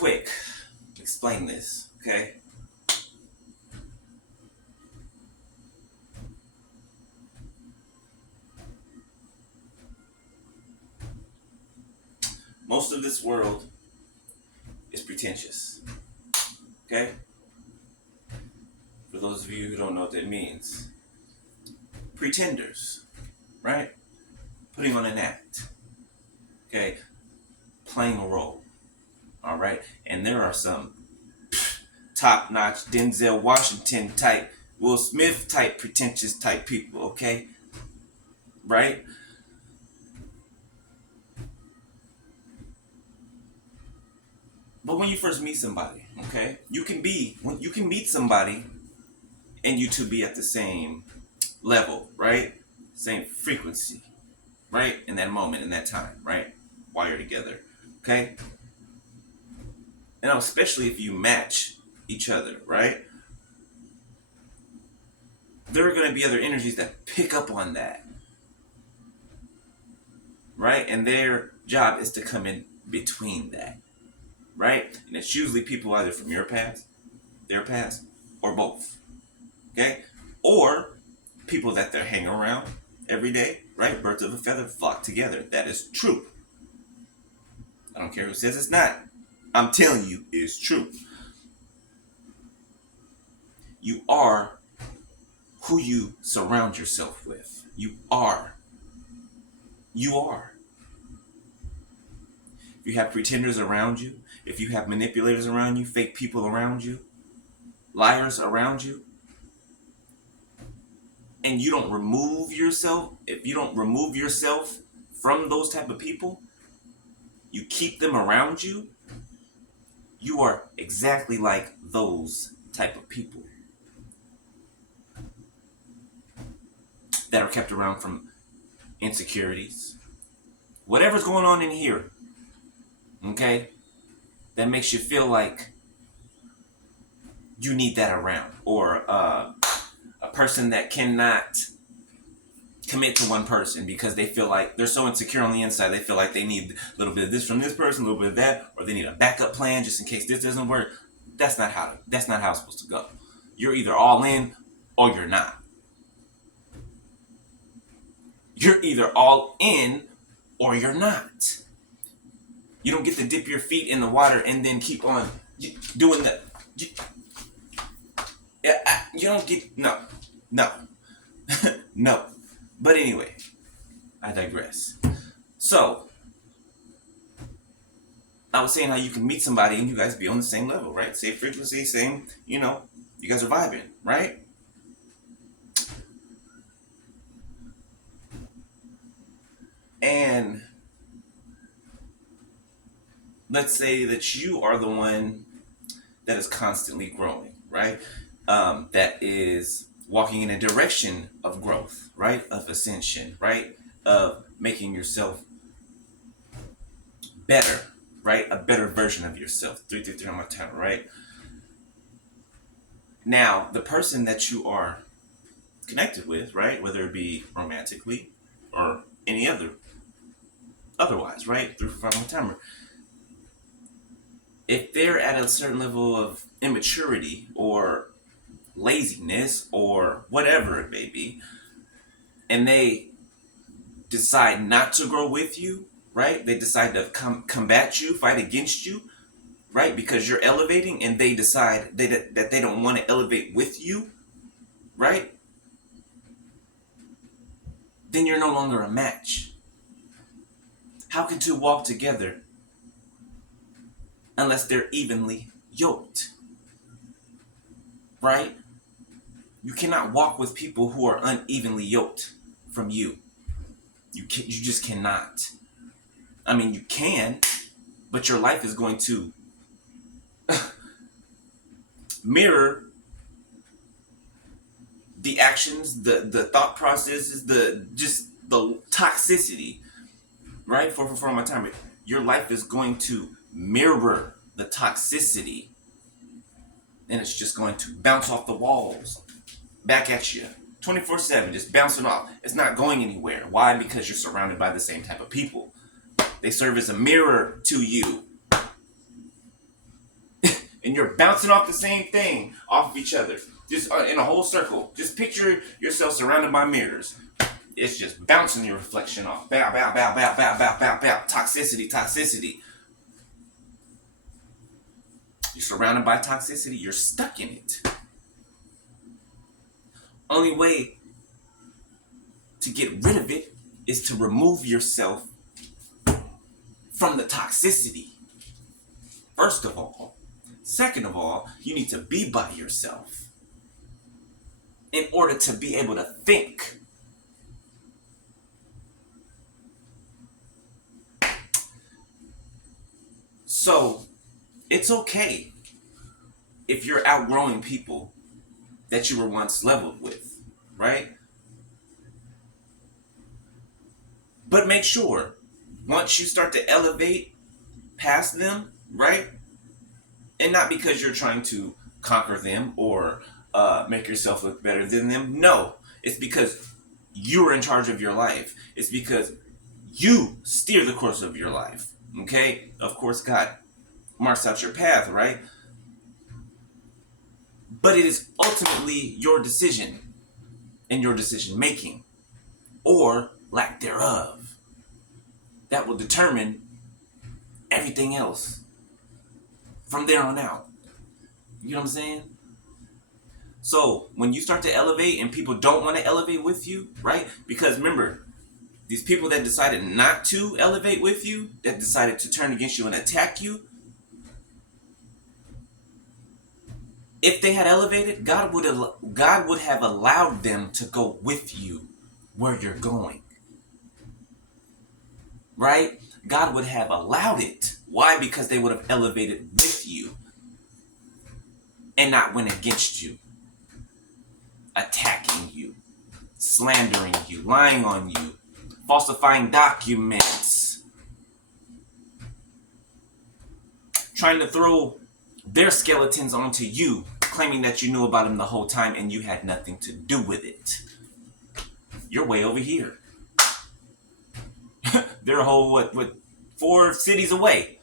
quick, explain this, okay? Most of this world is pretentious, okay? For those of you who don't know what that means, pretenders, right? Putting on an act, okay? Playing a role, all right? And there are some top-notch Denzel Washington type, Will Smith type, pretentious type people, okay? Right? But when you first meet somebody, okay, you can meet somebody and you two be at the same level, right? Same frequency, right? In that moment, in that time, right? While you're together, okay? And especially if you match each other, right? There are going to be other energies that pick up on that, right? And their job is to come in between that, right? And it's usually people either from your past, their past, or both, okay? Or people that they hang around every day, right? Birds of a feather flock together. That is true. I don't care who says it's not. I'm telling you, it's true. You are who you surround yourself with. You are. You are. If you have pretenders around you, if you have manipulators around you, fake people around you, liars around you, and you don't remove yourself, if you don't remove yourself from those type of people, you keep them around you, you are exactly like those type of people that are kept around from insecurities. Whatever's going on in here, okay, that makes you feel like you need that around. Or a person that cannot commit to one person because they feel like they're so insecure on the inside, they feel like they need a little bit of this from this person, a little bit of that, or they need a backup plan just in case this doesn't work. That's not how it's supposed to go. You're either all in or you're not. You're either all in or you're not. You don't get to dip your feet in the water and then keep on doing the. You don't get no, no. But anyway, I digress. So I was saying how you can meet somebody and you guys be on the same level, right? Same frequency, same. You guys are vibing, right? And let's say that you are the one that is constantly growing, right? That is walking in a direction of growth, right? Of ascension, right? Of making yourself better, right? A better version of yourself. 333 on my timer, right? Now, the person that you are connected with, right? Whether it be romantically or any otherwise, right? 345 on my timer. If they're at a certain level of immaturity or laziness or whatever it may be, and they decide not to grow with you, right? They decide to combat you, fight against you, right? Because you're elevating, and they decide that they don't want to elevate with you, right? Then you're no longer a match. How can two walk together unless they're evenly yoked, right? You cannot walk with people who are unevenly yoked from you. You just cannot. I mean, you can, but your life is going to mirror the actions, the thought processes, the toxicity, right? For my time, your life is going to mirror the toxicity, and it's just going to bounce off the walls back at you 24/7, just bouncing off. It's not going anywhere. Why? Because you're surrounded by the same type of people. They serve as a mirror to you. and you're bouncing off the same thing off of each other, just in a whole circle. Just picture yourself surrounded by mirrors. It's just bouncing your reflection off. Bow, bow, bow, bow, bow, bow, bow, bow. Toxicity, toxicity. You're surrounded by toxicity. You're stuck in it. Only way to get rid of it is to remove yourself from the toxicity. First of all. Second of all, you need to be by yourself in order to be able to think. So, it's okay if you're outgrowing people that you were once leveled with, right? But make sure, once you start to elevate past them, right? And not because you're trying to conquer them or make yourself look better than them. No, it's because you're in charge of your life. It's because you steer the course of your life. Okay? Of course, God marks out your path, right? But it is ultimately your decision and your decision making, or lack thereof, that will determine everything else from there on out. You know what I'm saying? So when you start to elevate and people don't want to elevate with you, right? Because remember, these people that decided not to elevate with you, that decided to turn against you and attack you, if they had elevated, God would have allowed them to go with you where you're going. Right? God would have allowed it. Why? Because they would have elevated with you and not went against you, attacking you, slandering you, lying on you, falsifying documents, trying to throw their skeletons onto you, claiming that you knew about them the whole time and you had nothing to do with it. You're way over here. They're a whole, 4 cities away.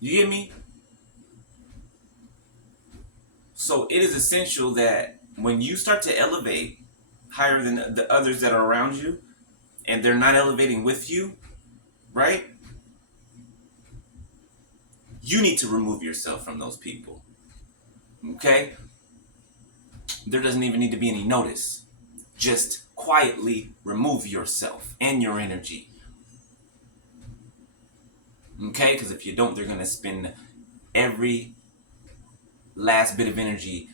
You get me? So it is essential that when you start to elevate higher than the others that are around you, and they're not elevating with you, right? You need to remove yourself from those people. Okay? There doesn't even need to be any notice. Just quietly remove yourself and your energy. Okay? Because if you don't, they're going to spend every last bit of energy,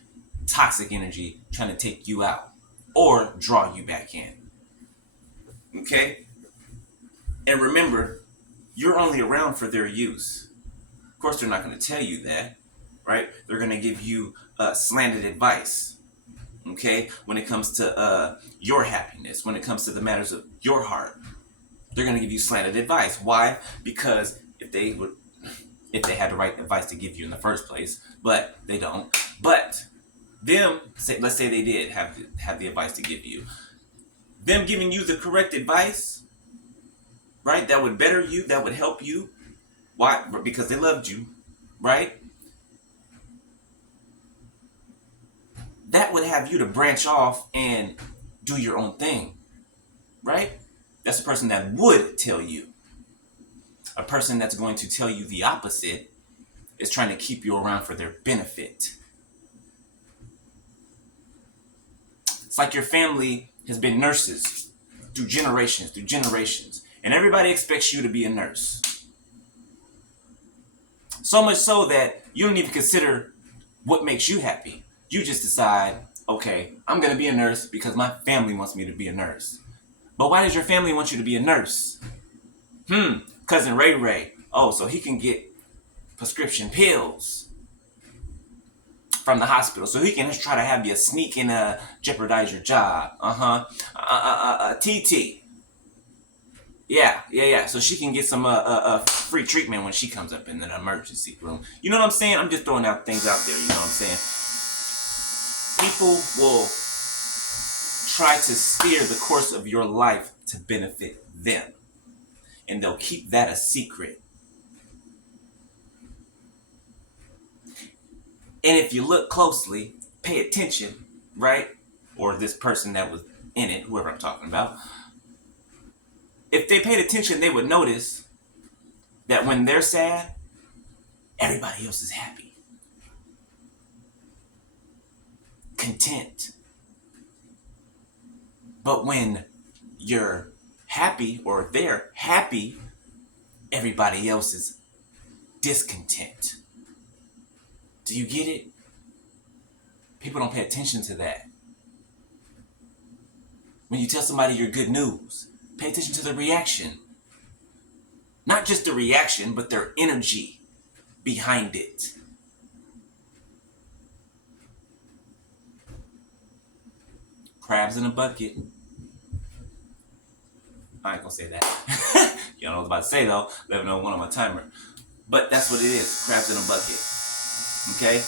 toxic energy, trying to take you out or draw you back in. Okay? And remember, you're only around for their use. Of course, they're not going to tell you that, right? They're going to give you slanted advice, okay? When it comes to your happiness, when it comes to the matters of your heart, they're going to give you slanted advice. Why? Because if they had the right advice to give you in the first place, but they don't. But them, let's say they did have the advice to give you. Them giving you the correct advice, right? That would better you, that would help you. Why? Because they loved you, right? That would have you to branch off and do your own thing, right? That's a person that would tell you. A person that's going to tell you the opposite is trying to keep you around for their benefit. It's like your family has been nurses through generations, and everybody expects you to be a nurse. So much so that you don't even consider what makes you happy. You just decide, okay, I'm going to be a nurse because my family wants me to be a nurse. But why does your family want you to be a nurse? Cousin Ray. Oh, so he can get prescription pills from the hospital. So he can just try to have you sneak and jeopardize your job. TT. Yeah. So she can get some free treatment when she comes up in the emergency room. You know what I'm saying? I'm just throwing out things out there. You know what I'm saying? People will try to steer the course of your life to benefit them. And they'll keep that a secret. And if you look closely, pay attention, right? Or this person that was in it, whoever I'm talking about, if they paid attention, they would notice that when they're sad, everybody else is happy, content. But when you're happy or they're happy, everybody else is discontent. Do you get it? People don't pay attention to that. When you tell somebody your good news, pay attention to the reaction. Not just the reaction, but their energy behind it. Crabs in a bucket. I ain't gonna say that. You don't know what I was about to say though. 11:01 on my timer. But that's what it is. Crabs in a bucket. Okay?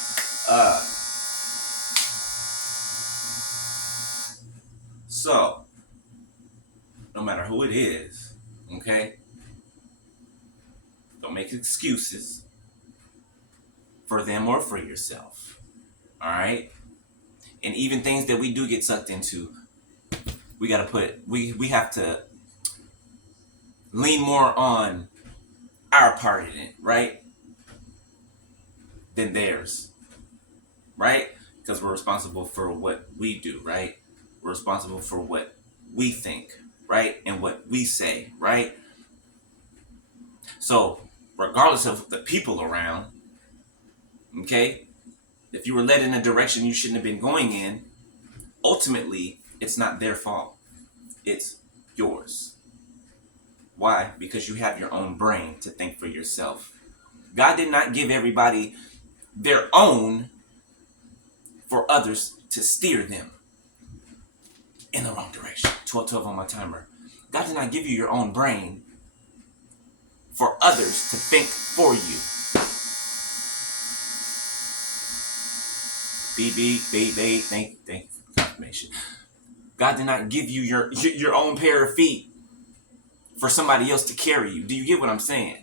So, no matter who it is, okay? Don't make excuses for them or for yourself. Alright? And even things that we do get sucked into, we have to lean more on our part in it, right? Than theirs. Right? Because we're responsible for what we do, right? We're responsible for what we think, right? And what we say, right? So, regardless of the people around, okay, if you were led in a direction you shouldn't have been going in, ultimately, it's not their fault. It's yours. Why? Because you have your own brain to think for yourself. God did not give everybody their own for others to steer them in the wrong direction. 12:12 on my timer. God did not give you your own brain for others to think for you. Beep. Thank you for confirmation. God did not give you your own pair of feet for somebody else to carry you. Do you get what I'm saying?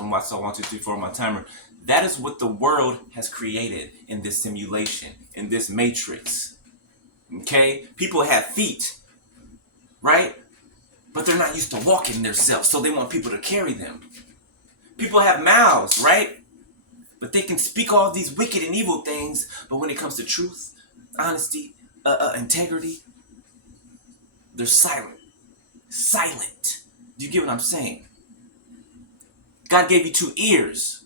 I saw 1, 2, 3, 4 on my timer. That is what the world has created in this simulation, in this matrix. Okay? People have feet, right? But they're not used to walking themselves, so they want people to carry them. People have mouths, right? But they can speak all these wicked and evil things, but when it comes to truth, honesty, integrity, they're silent. Silent. Do you get what I'm saying? God gave you 2 ears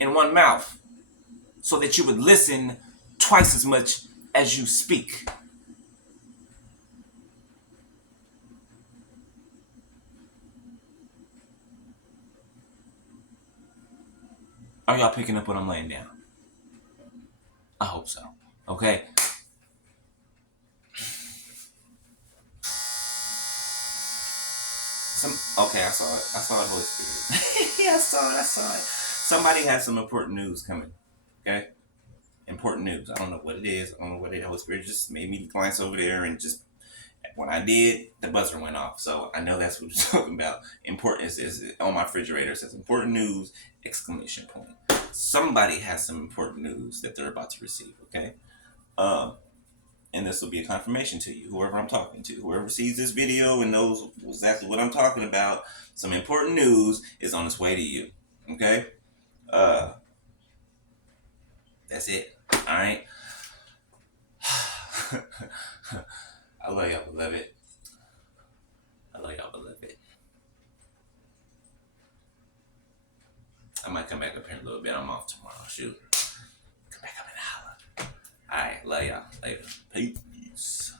and 1 mouth so that you would listen twice as much as you speak. Are y'all picking up what I'm laying down? I hope so. Okay? Okay, I saw it. I saw the Holy Spirit. Yeah, I saw it. Somebody has some important news coming. Okay? Important news. I don't know what it is. I don't know what it is. The Holy Spirit just made me glance over there, and just when I did, the buzzer went off. So I know that's what we're talking about. Important is on my refrigerator. It says important news, exclamation point. Somebody has some important news that they're about to receive, okay? And this will be a confirmation to you, whoever I'm talking to. Whoever sees this video and knows exactly what I'm talking about, some important news is on its way to you, okay? That's it, all right? I love y'all, beloved. I love y'all, beloved. I might come back up here in a little bit. I'm off tomorrow. Shoot. Come back up and holler. All right. Love y'all. Later. Peace.